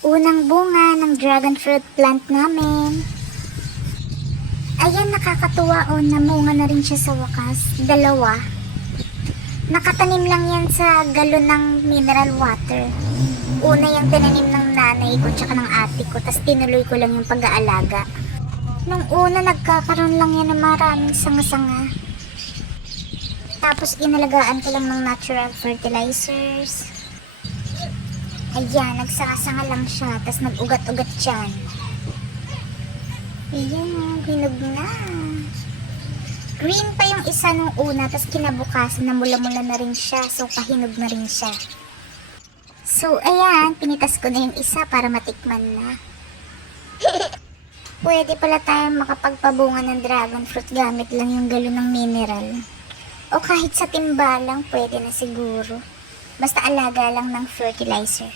Unang bunga ng dragon fruit plant namin. Ayan, nakakatuwa namunga na rin siya sa wakas. Dalawa. Nakatanim lang yan sa galon ng mineral water. Una yung tinanim ng nanay ko tsaka ng ate ko, tas tinuloy ko lang yung pag-aalaga. Nung una nagkakaroon lang yan ng maraming sanga-sanga. Tapos inalagaan ko lang ng natural fertilizers. Ayan, nagsanga-sanga lang siya, tas nag-ugat-ugat siyan. Ayan, hinog na. Green pa yung isa nung una, tas kinabukasan na mula-mula na rin siya, so pahinog na rin siya. So, ayan, pinitas ko na yung isa para matikman na. Pwede pala tayong makapagpabunga ng dragon fruit gamit lang yung galon ng mineral. O kahit sa timba lang, pwede na siguro. Basta alaga lang ng fertilizer.